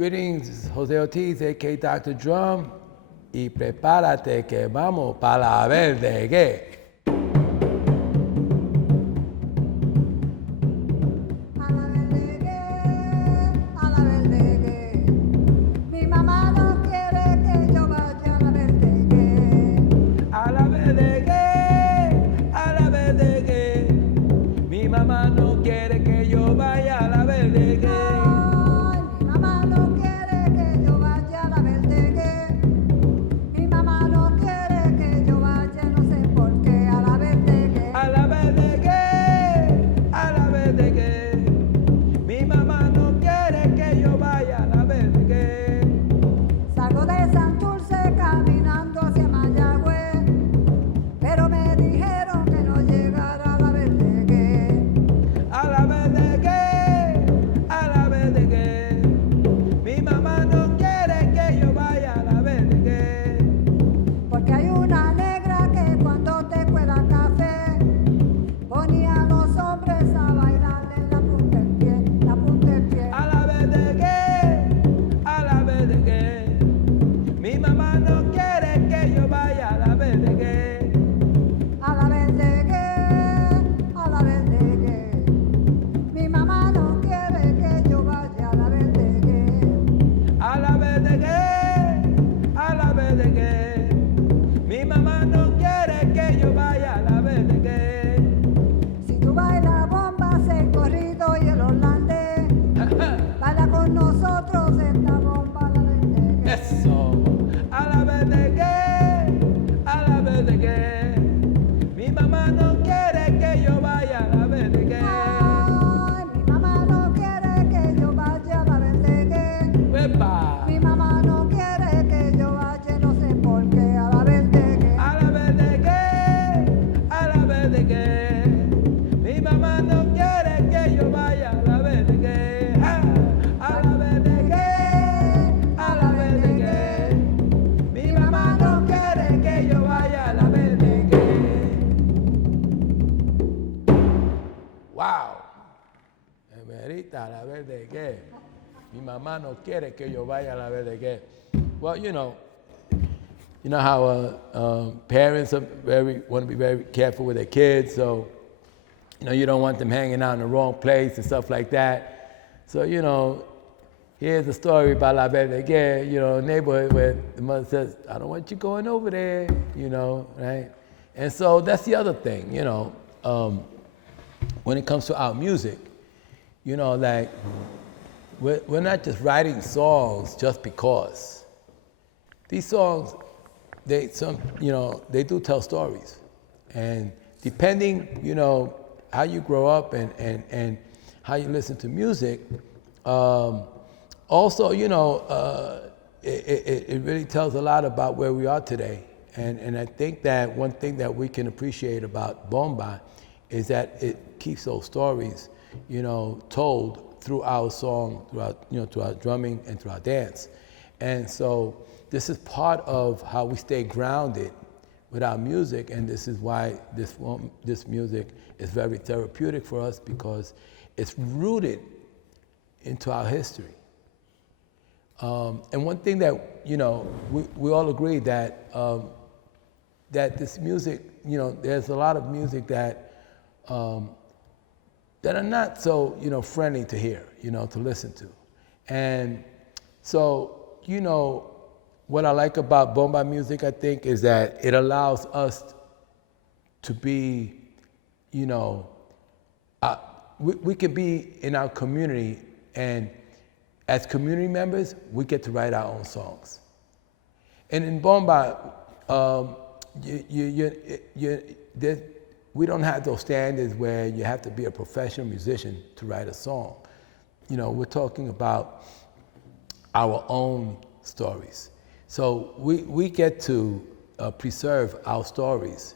Greetings, this is Jose Ortiz, a.k.a. Dr. Drum, y prepárate que vamos para la verde que. Mi mamá no quiere que yo vaya a la verde que. Well, you know how parents are want to be very careful with their kids, so you don't want them hanging out in the wrong place and stuff like that. So here's a story about La Verde que, a neighborhood where the mother says, "I don't want you going over there," right? And so that's the other thing, when it comes to our music, like. We're not just writing songs just because. These songs, they do tell stories. And depending, how you grow up and how you listen to music, also, it really tells a lot about where we are today. And I think that one thing that we can appreciate about Bomba is that it keeps those stories, told through our song, through our drumming and through our dance. And so this is part of how we stay grounded with our music, and this is why this music is very therapeutic for us, because it's rooted into our history. And one thing that, we all agree that that this music, there's a lot of music that that are not so, friendly to hear, to listen to. And so, what I like about Bomba music, I think, is that it allows us to be, we can be in our community, and as community members, we get to write our own songs. And in Bomba, we don't have those standards where you have to be a professional musician to write a song. We're talking about our own stories. So we get to preserve our stories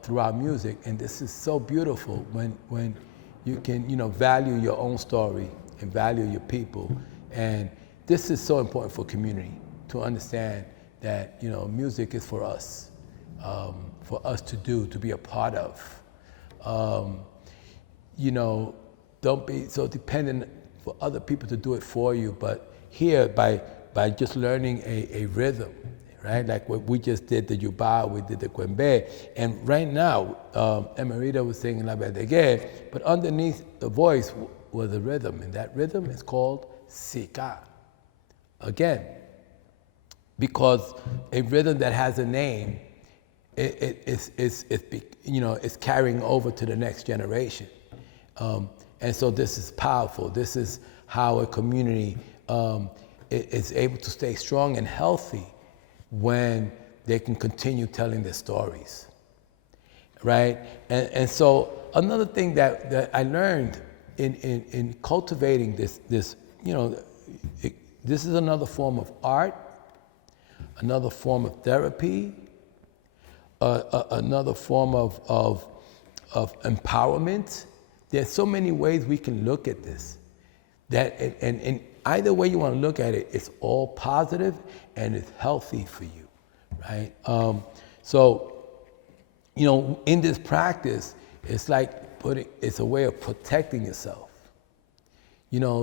through our music, and this is so beautiful when you can value your own story and value your people. And this is so important for community to understand that music is for us to do, to be a part of. Don't be so dependent for other people to do it for you, but here by just learning a rhythm, right? Like what we just did, the Yubá, we did the Quembe. And right now, Emerita was singing La Verdeguer, but underneath the voice was a rhythm, and that rhythm is called Sika. Again, because a rhythm that has a name, it's carrying over to the next generation. And so this is powerful. This is how a community is able to stay strong and healthy when they can continue telling their stories, right? And so another thing that I learned in cultivating this, this is another form of art, another form of therapy, another form of empowerment. There's so many ways we can look at this. And either way you want to look at it, it's all positive and it's healthy for you, right? So, in this practice, it's like it's a way of protecting yourself.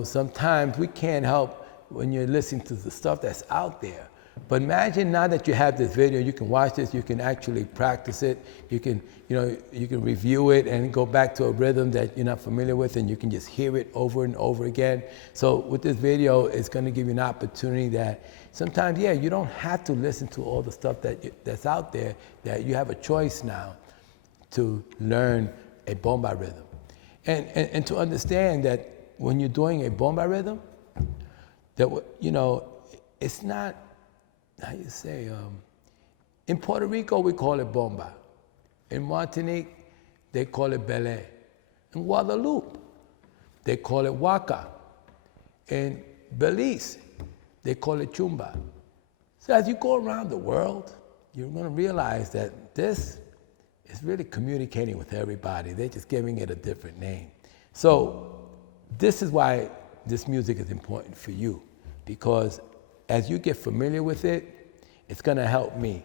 Sometimes we can't help when you're listening to the stuff that's out there. But imagine now that you have this video, you can watch this, you can actually practice it, you can review it and go back to a rhythm that you're not familiar with, and you can just hear it over and over again. So with this video, it's going to give you an opportunity that sometimes, you don't have to listen to all the stuff that's out there, that you have a choice now to learn a bomba rhythm. And to understand that when you're doing a bomba rhythm, that, it's not, how you say, in Puerto Rico, we call it bomba. In Martinique, they call it belé. In Guadeloupe, they call it waka. In Belize, they call it chumba. So as you go around the world, you're going to realize that this is really communicating with everybody. They're just giving it a different name. So this is why this music is important for you, because as you get familiar with it, it's going to help me.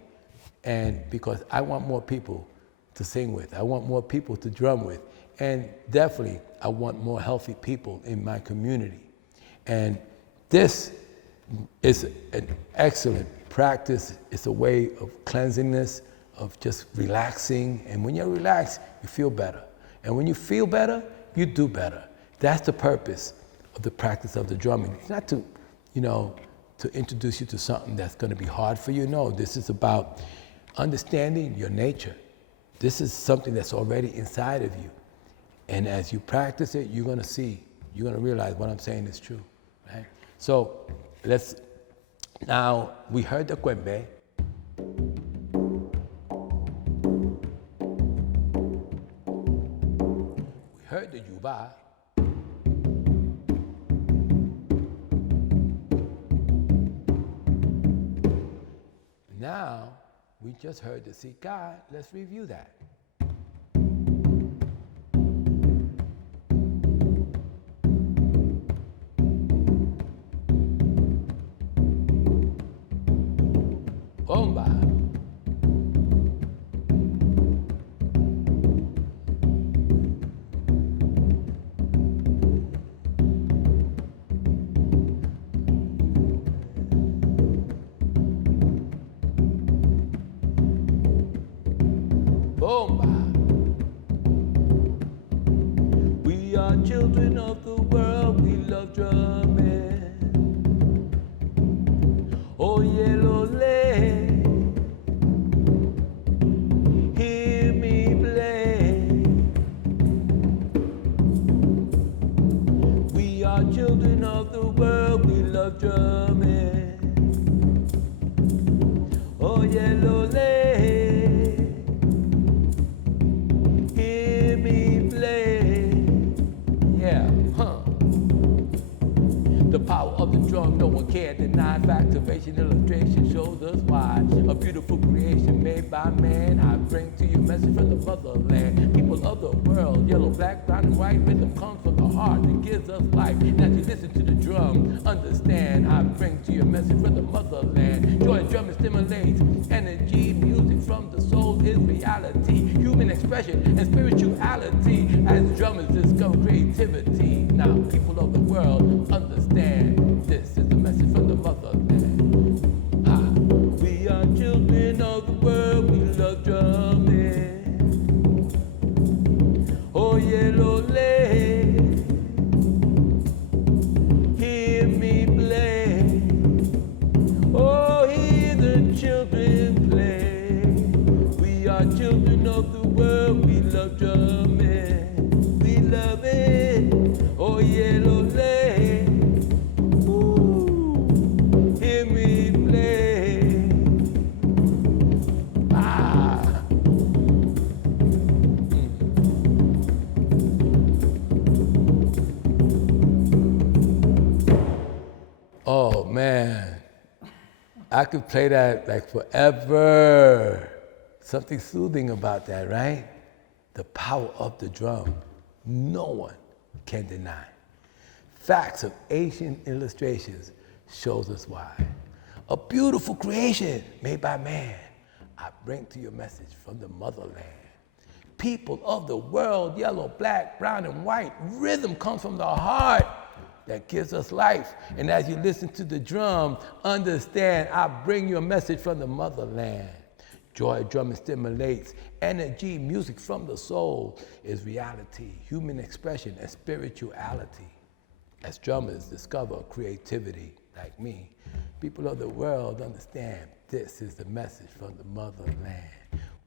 And because I want more people to sing with, I want more people to drum with, and definitely I want more healthy people in my community. And this is an excellent practice. It's a way of cleansingness, of just relaxing. And when you're relaxed, you feel better. And when you feel better, you do better. That's the purpose of the practice of the drumming. It's not to, to introduce you to something that's going to be hard for you. No, this is about understanding your nature. This is something that's already inside of you. And as you practice it, you're going to see, you're going to realize what I'm saying is true, right? So now we heard the Quembe. We heard the Yubá. Now, we just heard the Sika. Let's review that. Bomba. Bomba. We are children of the world, we love drumming. Oh, yellow lay, hear me play. We are children of the world, we love drumming. Oh, yellow lay. The power of the drum, no one can deny. Activation illustration shows us why. A beautiful creation made by man. I bring to you a message from the motherland. People of the world, yellow, black, brown, and white. Rhythm comes from the heart that gives us life. And as you listen to the drum, understand. I bring to you a message from the motherland. Joy drumming stimulates energy. Music from the soul is reality. Human expression and spirituality. As drummers discover creativity. Now, people of the world, understand. This is the message Oh man, I could play that like forever. Something soothing about that, right? The power of the drum, no one can deny. Facts of ancient illustrations shows us why. A beautiful creation made by man, I bring to you a message from the motherland. People of the world, yellow, black, brown, and white, rhythm comes from the heart that gives us life. And as you listen to the drum, understand I bring you a message from the motherland. Joy drumming stimulates energy, music from the soul is reality, human expression, and spirituality. As drummers discover creativity like me, people of the world understand this is the message from the motherland.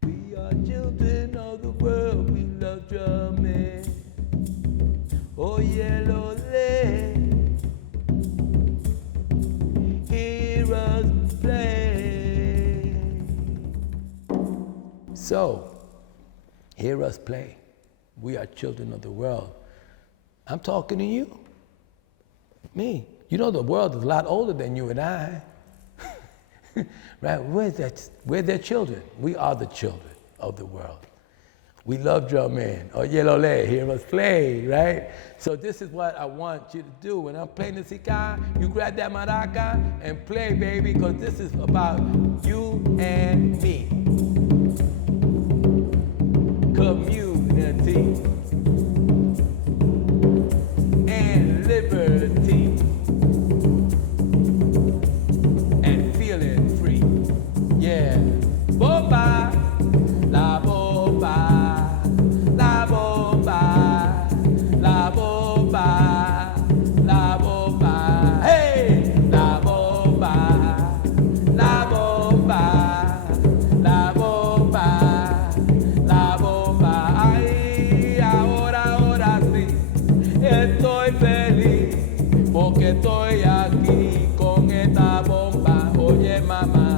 We are children of the world, we love drumming. Oh, yellow lane, hear us play. So, hear us play. We are children of the world. I'm talking to you, me. You know the world is a lot older than you and I. Right? We're their children. We are the children of the world. We love drumming. Oh, yellow lay, hear us play, right? So this is what I want you to do. When I'm playing the sica, you grab that maraca and play, baby, because this is about you and me. Community and liberty. Yeah, bomba, la bomba, la bomba, la bomba, la bomba, hey, la bomba, la bomba, la bomba, la bomba, ay, ahora sí, estoy feliz porque estoy aquí con esta bomba, oye mamá.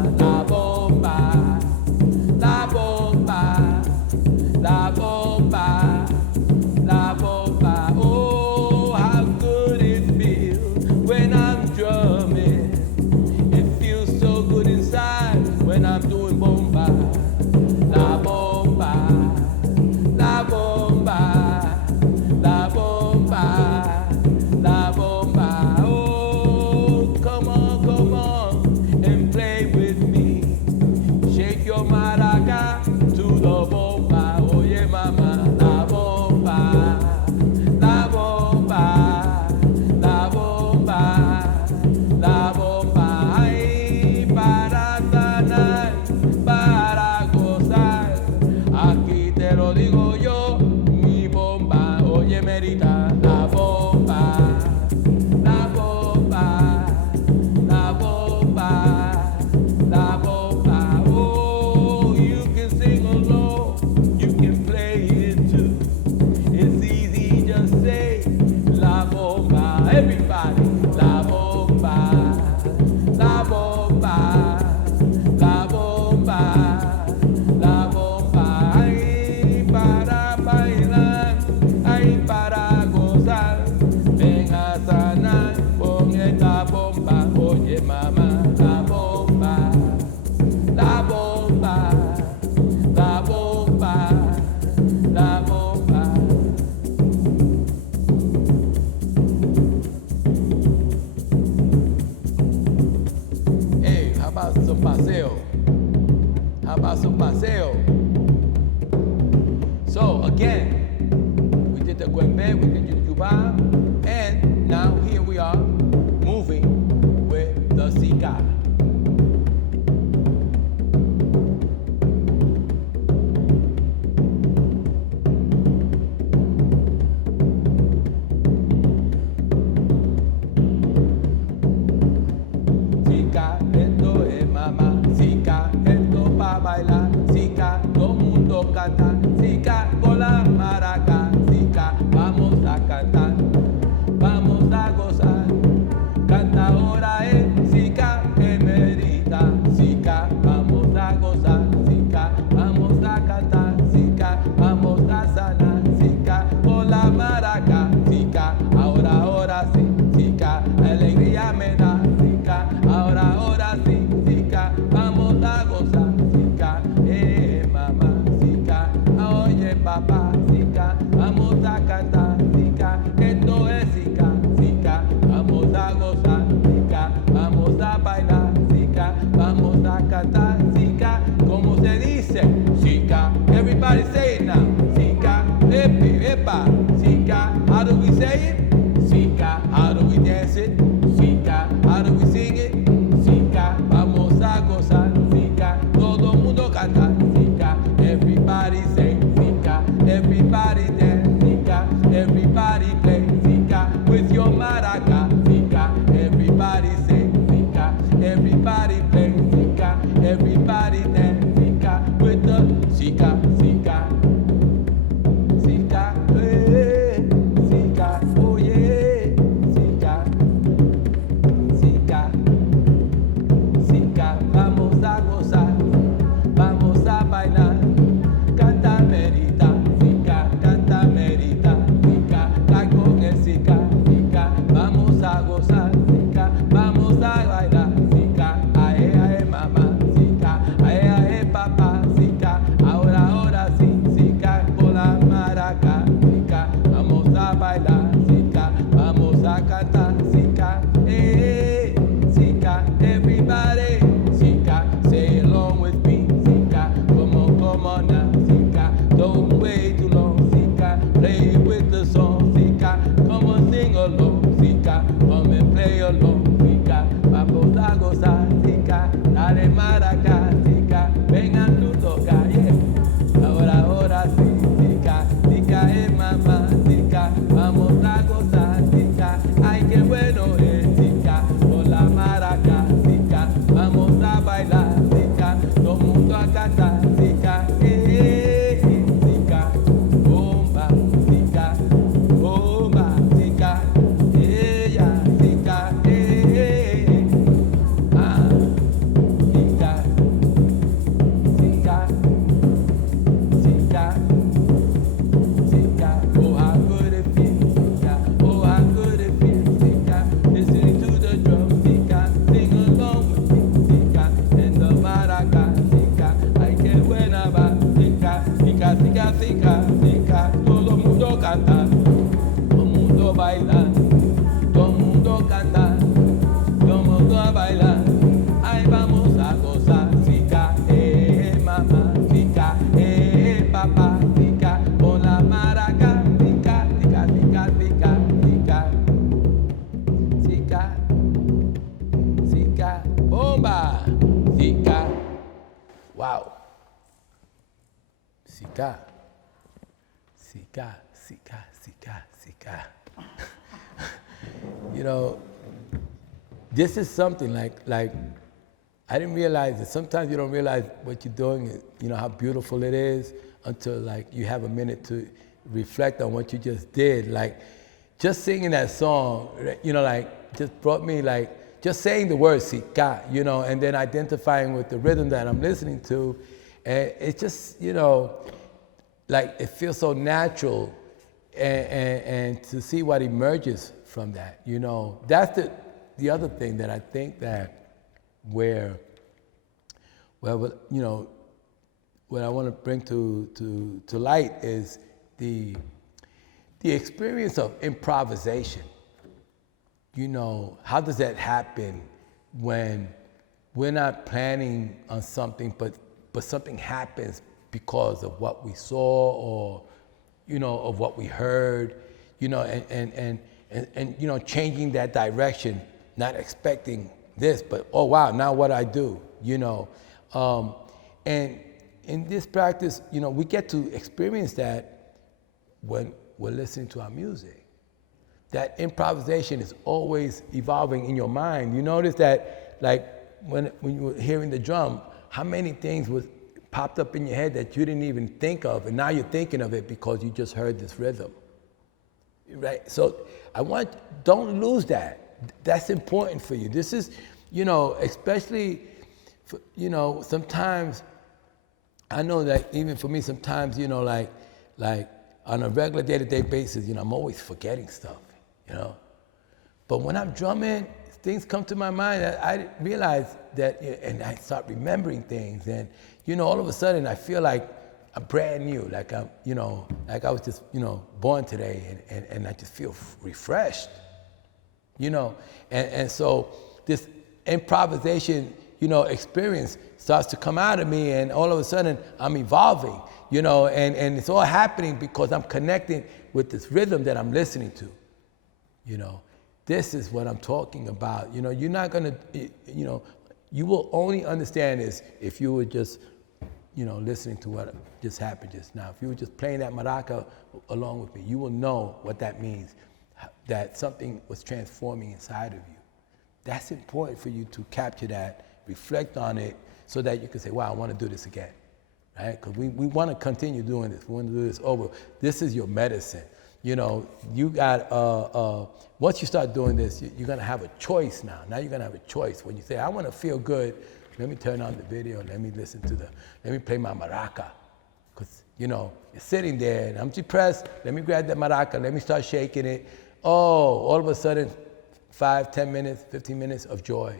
La bomba, la bomba, oh, how good it feels when I'm drumming. It feels so good inside when I'm doing bomba. La bomba, la bomba, la bomba, la bomba, oh, come on, and play with me. Shake your maraca to the bomba. Mama, la bomba, la bomba, la bomba, la bomba, ay, para sanar, para gozar, aquí te lo digo yo, mi bomba, oye merita, la bomba, la bomba, la bomba, la bomba, oh, you can sing along. Everybody, la bomba, la bomba, la bomba, la bomba, ay, para bailar, ay, para gozar, ven a sanar con esta bomba, oye mamá, la bomba, la bomba, la bomba, la bomba. Some paseo. How about some paseo? So again, we did the Guembe, we did Yubá, and now here we are moving with the sica. Bailar, sica, todo mundo canta, sica con la maraca, sica, vamos a cantar, vamos a gozar, canta ahora sica, emerita, sica, vamos a gozar, sica, vamos a cantar, sica, vamos a sanar, sica, con la maraca, sica, ahora sí, sica, alegría me da. bailar, chica, vamos a cantar, chica, como se dice, chica, everybody say it now, chica, epi, epa, chica, how do we say it? Chica, how do we dance it? Chica, how do we sing it? Chica, vamos a gozar, chica, todo mundo canta, chica, everybody say, chica, everybody dance, chica, everybody play, chica, with your maraca, chica, everybody say, chica, everybody play, chica, everybody dance, chica, with the chica, chica, chica, hey, chica, oh yeah, chica, chica, chica, vamos a gozar, vamos a bailar, canta merita, chica, canta merita, chica, la con el chica, chica, vamos a gozar, chica, vamos a bailar, chica, ae mamá, chica, ae papá, chica, ahora sí, chica, con la maraca, chica, vamos a bailar, chica, vamos a cantar, chica, chica, everybody, chica, say along with me, chica, come on now, chica, don't wait too long, chica, play with the song, chica, come on sing along, chica, come and play along, chica, vamos a gozar, chica, dale maraca, chica, vengan tú toca, yeah, ahora sí, chica, chica es mamá, chica, vamos a gozar, chica, ay qué bueno es, chica, con la maraca, chica, vamos a bailar, chica, todo mundo a cantar, chica, chica, bomba, chica, bomba, chica, ella, chica, ah, chica, chica, chica, chica, oh how good it feels, chica, oh how good it feels, chica, listening to the drums, chica, sing along with me, chica, and the maraca, chica, ay qué buena va, chica, chica, chica, chica, chica, todo mundo canta, todo mundo baila, todo mundo canta, todo mundo a bailar, ay vamos a gozar, chica, mamá, chica, papá, chica, con la maraca, chica, chica, chica, chica, chica, chica, chica, bomba, chica, wow, chica, chica, chica, chica, chica. You know, this is something like I didn't realize that sometimes you don't realize what you're doing, you know, how beautiful it is until like you have a minute to reflect on what you just did. Like just singing that song, you know, like just brought me like, just saying the word Sika, you know, and then identifying with the rhythm that I'm listening to. And it's just, you know, like it feels so natural and to see what emerges from that, you know. That's the other thing that I think that where, you know, what I want to bring to light is the experience of improvisation. You know, how does that happen when we're not planning on something, but something happens because of what we saw or, you know, of what we heard, you know, and you know, changing that direction, not expecting this, but oh wow, now what I do, you know. And in this practice, you know, we get to experience that when we're listening to our music. That improvisation is always evolving in your mind. You notice that, like, when you were hearing the drum, how many things popped up in your head that you didn't even think of, and now you're thinking of it because you just heard this rhythm, right? So don't lose that. That's important for you. This is, you know, especially, for, you know, sometimes, I know that even for me, sometimes, you know, like on a regular day-to-day basis, you know, I'm always forgetting stuff, you know. But when I'm drumming, things come to my mind that I realize that, and I start remembering things, and, you know, all of a sudden I feel like I'm brand new, like I'm, you know, like I was just, you know, born today, and I just feel refreshed, you know. And so this improvisation, experience starts to come out of me, and all of a sudden I'm evolving, and it's all happening because I'm connecting with this rhythm that I'm listening to. This is what I'm talking about. You're not gonna, you will only understand this if you were just, listening to what just happened just now. If you were just playing that maraca along with me, you will know what that means, that something was transforming inside of you. That's important for you to capture that, reflect on it, so that you can say, wow, I want to do this again, right? Because we want to continue doing this. We want to do this over. This is your medicine. You got, once you start doing this, you're going to have a choice now. Now you're going to have a choice. When you say, I want to feel good, let me turn on the video, let me let me play my maraca. Because, you're sitting there and I'm depressed, let me grab that maraca, let me start shaking it. Oh, all of a sudden, 5, 10 minutes, 15 minutes of joy,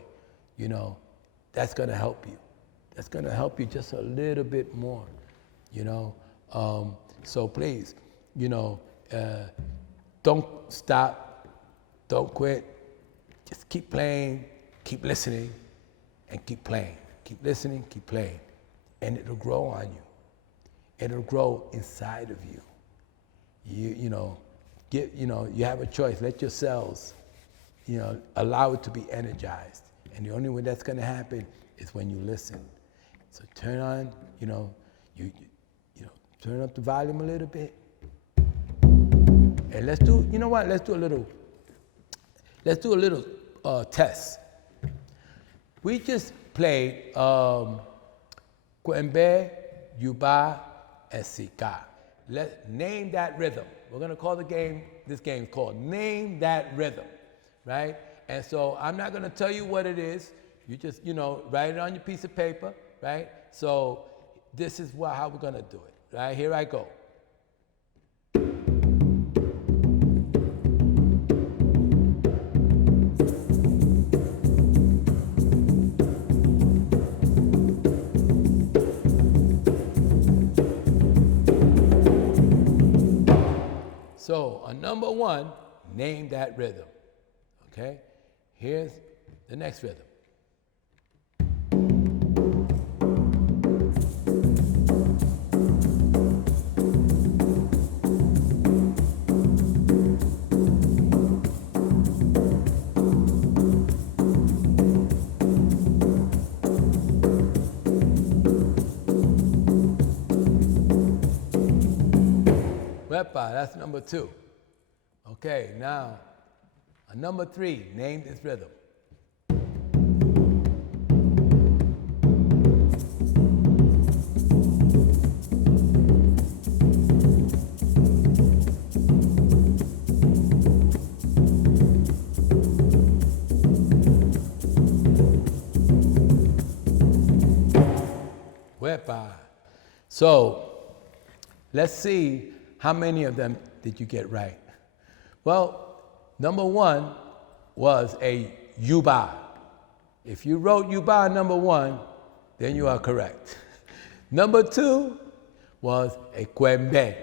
that's going to help you. That's going to help you just a little bit more, So please, don't stop, don't quit. Just keep playing, keep listening, and keep playing. Keep listening, keep playing. And it'll grow on you. It'll grow inside of you. You have a choice. Let your cells, allow it to be energized. And the only way that's going to happen is when you listen. So turn on, turn up the volume a little bit. And let's do, let's do a little test. We just played Quembe, Yubá, and Sika. Let's name that rhythm. We're going to call this game called Name That Rhythm, right? And so I'm not going to tell you what it is. You just, write it on your piece of paper, right? So this is how we're going to do it, right? Here I go. So on number 1, name that rhythm, okay? Here's the next rhythm. That's number 2. Okay, now, on number 3, name this rhythm. Wepa. So, let's see how many of them did you get right? Well, number 1 was a Yubá. If you wrote Yubá number 1, then you are correct. Number 2 was a Quembe.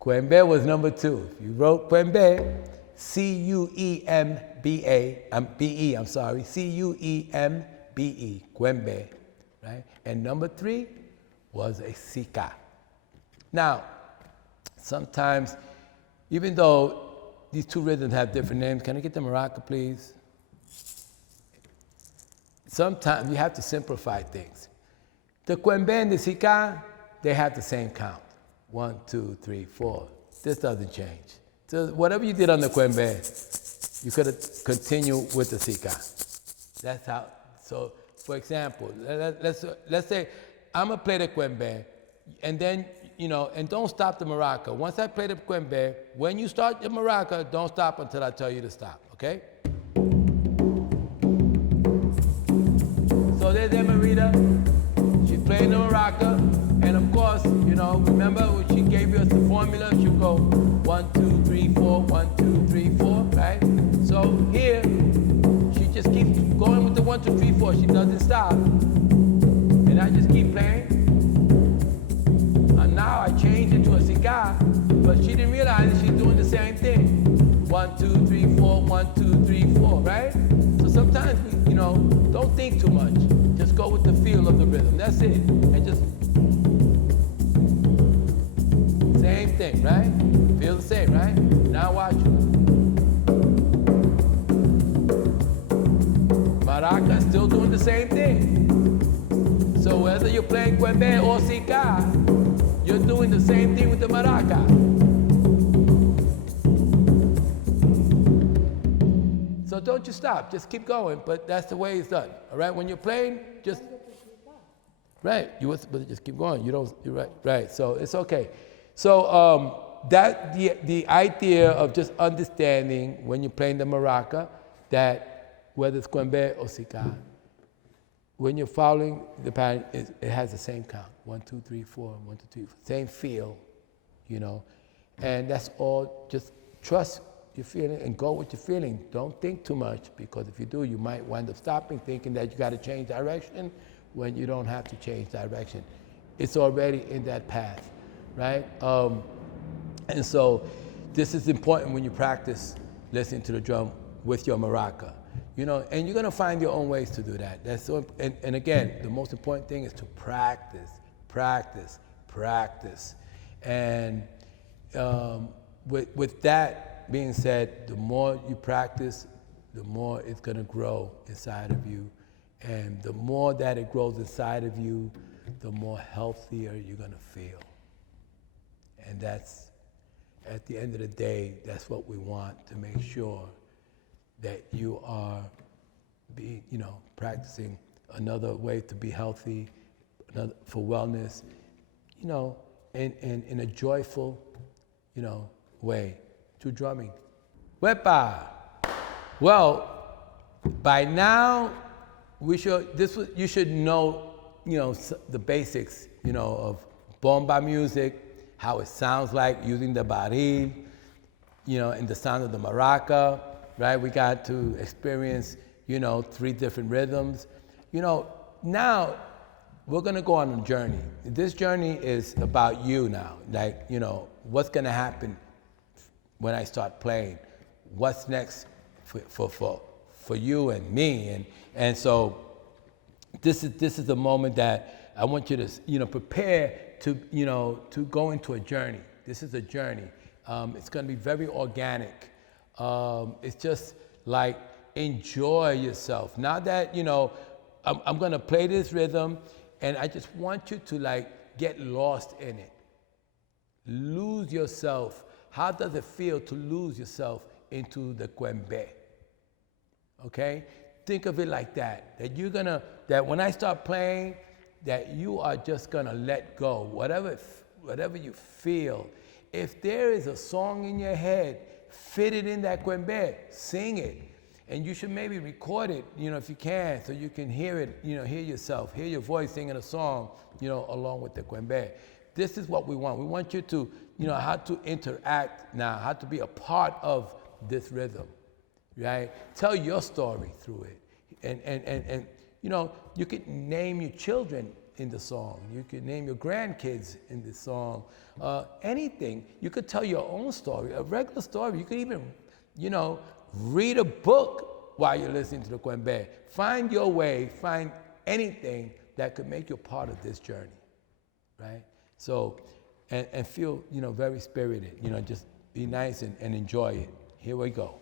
Quembe was number 2. If you wrote Quembe, C-U-E-M-B-E, C-U-E-M-B-E, Quembe, right? And number 3 was a Sika. Now, sometimes, even though these two rhythms have different names, can I get the maraca, please? Sometimes you have to simplify things. The Quembe and the Sika, they have the same count. 1, 2, 3, 4. This doesn't change. So whatever you did on the Quembe, you could have continued with the Sika. That's how. So, for example, let's say I'm gonna play the Quembe, and then, and don't stop the maraca. Once I play the Quembe, when you start the maraca, don't stop until I tell you to stop, okay? So there's Emerita. She's playing the maraca, and of course, remember when she gave us the formula, she'll go 1, 2, 3, 4, 1, 2, 3, 4, right? So here, she just keeps going with the 1, 2, 3, 4. She doesn't stop. And I just keep playing. And now I changed it to a Sika, but she didn't realize that she's doing the same thing. 1, 2, 3, 4, 1, 2, 3, 4, right? So sometimes we, don't think too much. Just go with the feel of the rhythm. That's it. And just same thing, right? Feel the same, right? Now watch it. Maraca still doing the same thing. So whether you're playing cuembe or sica, you're doing the same thing with the maraca. So don't you stop, just keep going, but that's the way it's done, all right? When you're playing, just, right, you was, but just keep going, you're right, so it's okay. So the idea of just understanding when you're playing the maraca, that whether it's cuembe or sica, when you're following the pattern, it has the same count, 1, 2, 3, 4, 1, 2, 3, same feel, and that's all, just trust your feeling and go with your feeling. Don't think too much, because if you do, you might wind up stopping, thinking that you got to change direction when you don't have to change direction. It's already in that path, right? And so this is important when you practice listening to the drum with your maraca, and you're going to find your own ways to do that. That's so, and again, the most important thing is to practice, practice, practice. And with that being said, the more you practice, the more it's going to grow inside of you. And the more that it grows inside of you, the more healthier you're going to feel. And that's, at the end of the day, that's what we want, to make sure that you are practicing another way to be healthy, for wellness, in a joyful, way. To drumming. Wepa. Well, by now you should know, the basics, of bomba music, how it sounds like using the baril, and the sound of the maraca, right? We got to experience, 3 different rhythms. Now we're gonna go on a journey. This journey is about you now. Like, what's gonna happen when I start playing? What's next for you and me? And so this is the moment that I want you to, prepare to, to go into a journey. This is a journey. It's gonna be very organic. It's just like, enjoy yourself. Now that, I'm gonna play this rhythm, and I just want you to get lost in it. Lose yourself. How does it feel to lose yourself into the cuembe? Okay? Think of it like that. That when I start playing, that you are just gonna let go. Whatever you feel. If there is a song in your head, fit it in that cuembe, sing it. And you should maybe record it, if you can, so you can hear it, hear yourself, hear your voice singing a song, along with the cuembe. This is what we want. We want you to, how to interact now, how to be a part of this rhythm, right? Tell your story through it. And you could name your children in the song. You could name your grandkids in the song. Anything. You could tell your own story, a regular story. You could even, read a book while you're listening to the cuembe. Find your way, find anything that could make you a part of this journey, right? So, and feel, very spirited, just be nice and enjoy it. Here we go.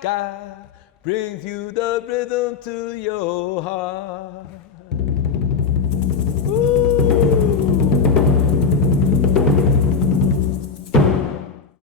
maraca brings you the rhythm to your heart.